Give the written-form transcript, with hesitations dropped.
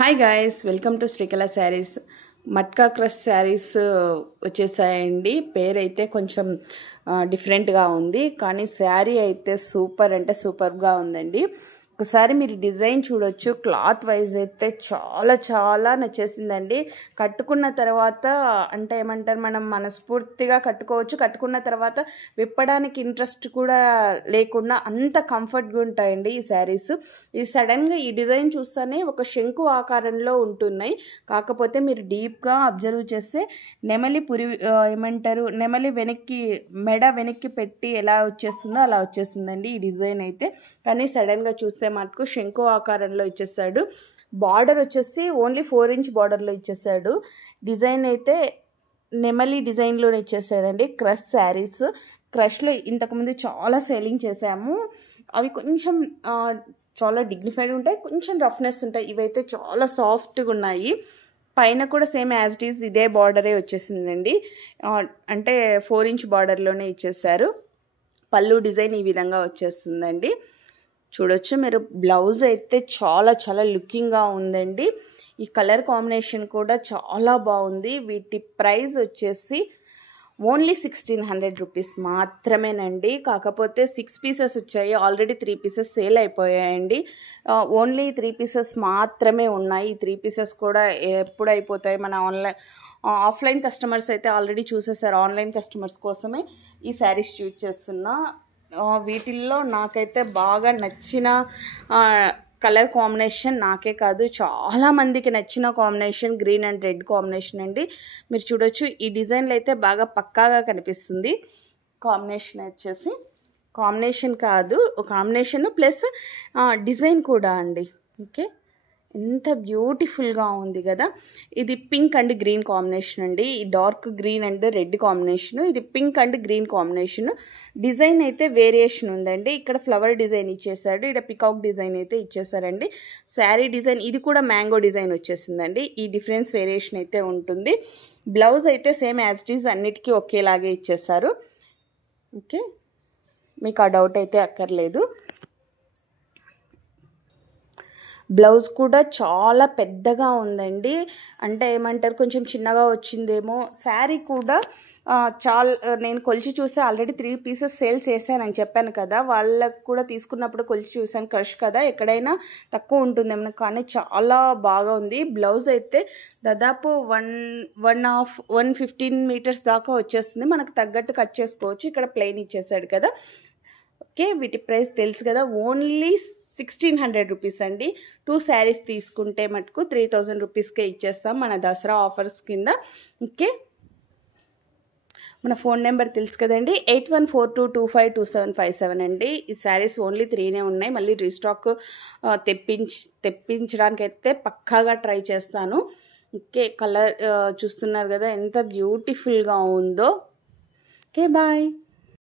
Hi guys, welcome to Srikala Sarees. Matka crush sarees వచ్చేసాయండి. పేరైతే కొంచెం డిఫరెంట్గా ఉంది, కానీ శారీ అయితే సూపర్ అంటే సూపర్గా ఉందండి. ఒకసారి మీరు డిజైన్ చూడొచ్చు. క్లాత్ వైజ్ అయితే చాలా చాలా నచ్చేసిందండి. కట్టుకున్న తర్వాత అంటే ఏమంటారు, మనం మనస్ఫూర్తిగా కట్టుకోవచ్చు. కట్టుకున్న తర్వాత విప్పడానికి ఇంట్రెస్ట్ కూడా లేకుండా అంత కంఫర్ట్గా ఉంటాయండి ఈ శారీస్. ఈ సడన్గా ఈ డిజైన్ చూస్తేనే ఒక శంకు ఆకారంలో ఉంటున్నాయి. కాకపోతే మీరు డీప్గా అబ్జర్వ్ చేస్తే నెమలి ఏమంటారు, నెమలి వెనక్కి మెడ వెనక్కి పెట్టి ఎలా వచ్చేస్తుందో అలా వచ్చేస్తుందండి ఈ డిజైన్ అయితే. కానీ సడన్గా చూస్తే మటుకు శంకు ఆకారంలో ఇచ్చేసాడు. బార్డర్ వచ్చేసి ఓన్లీ 4 ఇంచ్ బార్డర్లో ఇచ్చేసాడు. డిజైన్ అయితే నెమలి డిజైన్లోనే ఇచ్చేసాడండి. క్రష్ శారీస్, క్రష్లో ఇంతకుముందు చాలా సేలింగ్ చేసాము. అవి కొంచెం చాలా డిగ్నిఫైడ్ ఉంటాయి, కొంచెం రఫ్నెస్ ఉంటాయి. ఇవైతే చాలా సాఫ్ట్గా ఉన్నాయి. పైన కూడా సేమ్ యాజ్ ఇట్ ఈజ్ ఇదే బార్డరే వచ్చేసిందండి. అంటే 4 ఇంచ్ బార్డర్లోనే ఇచ్చేసారు. పళ్ళు డిజైన్ ఈ విధంగా వచ్చేస్తుందండి. చూడొచ్చు మీరు. బ్లౌజ్ అయితే చాలా చాలా లుకింగ్గా ఉందండి. ఈ కలర్ కాంబినేషన్ కూడా చాలా బాగుంది. వీటి ప్రైస్ వచ్చేసి ఓన్లీ 1600 రూపీస్ మాత్రమేనండి. కాకపోతే 6 పీసెస్ వచ్చాయి, ఆల్రెడీ 3 పీసెస్ సేల్ అయిపోయాయండి. ఓన్లీ 3 పీసెస్ మాత్రమే ఉన్నాయి. ఈ 3 పీసెస్ కూడా ఎప్పుడు అయిపోతాయి? మన ఆఫ్లైన్ కస్టమర్స్ అయితే ఆల్రెడీ చూసేసారు. ఆన్లైన్ కస్టమర్స్ కోసమే ఈ శారీస్ చూజ్ చేస్తున్నా. వీటిల్లో నాకైతే బాగా నచ్చిన కలర్ కాంబినేషన్, నాకే కాదు చాలామందికి నచ్చిన combination green and red combination అండి. మీరు చూడొచ్చు, ఈ డిజైన్లో అయితే బాగా పక్కాగా కనిపిస్తుంది. కాంబినేషన్ వచ్చేసి కాంబినేషన్ కాదు, కాంబినేషన్ ప్లస్ డిజైన్ కూడా అండి. ఓకే, ఎంత బ్యూటిఫుల్గా ఉంది కదా. ఇది పింక్ అండ్ గ్రీన్ కాంబినేషన్ అండి. ఈ dark green and red combination, ఇది pink and green combination. Design అయితే వేరియేషన్ ఉందండి. ఇక్కడ ఫ్లవర్ డిజైన్ ఇచ్చేసాడు, ఇక్కడ పికాక్ డిజైన్ అయితే ఇచ్చేసారండి. శారీ డిజైన్ ఇది కూడా మ్యాంగో డిజైన్ వచ్చేసిందండి. ఈ డిఫరెన్స్ వేరియేషన్ అయితే ఉంటుంది. బ్లౌజ్ అయితే సేమ్ యాజ్ ఇట్ ఈజ్ అన్నిటికీ ఒకేలాగే ఇచ్చేసారు. ఓకే, మీకు ఆ డౌట్ అయితే అక్కర్లేదు. బ్లౌజ్ కూడా చాలా పెద్దగా ఉందండి. అంటే ఏమంటారు, కొంచెం చిన్నగా వచ్చిందేమో. శారీ కూడా చాలా, నేను కొలిచి చూసి ఆల్రెడీ 3 పీసెస్ సేల్ చేశానని చెప్పాను కదా, వాళ్ళకు కూడా తీసుకున్నప్పుడు కొలిచి చూశాను. క్రష్ కదా, ఎక్కడైనా తక్కువ ఉంటుందేమో, కానీ చాలా బాగా ఉంది. బ్లౌజ్ అయితే దాదాపు 115 మీటర్స్ దాకా వచ్చేస్తుంది. మనకు తగ్గట్టు కట్ చేసుకోవచ్చు. ఇక్కడ ప్లెయిన్ ఇచ్చేసాడు కదా. ఓకే, వీటి ప్రైస్ తెలుసు కదా, ఓన్లీ 1600 రూపీస్ అండి. 2 శారీస్ తీసుకుంటే మటుకు 3000 రూపీస్కే ఇచ్చేస్తాం మన దసరా ఆఫర్స్ కింద. ఓకే, మన ఫోన్ నెంబర్ తెలుసు కదండి, 8142252757 అండి. ఈ శారీస్ ఓన్లీ 3నే ఉన్నాయి. మళ్ళీ రీస్టాక్ తెప్పించడానికి అయితే పక్కాగా ట్రై చేస్తాను. ఓకే, కలర్ చూస్తున్నారు కదా ఎంత బ్యూటిఫుల్గా ఉందో. Okay, bye.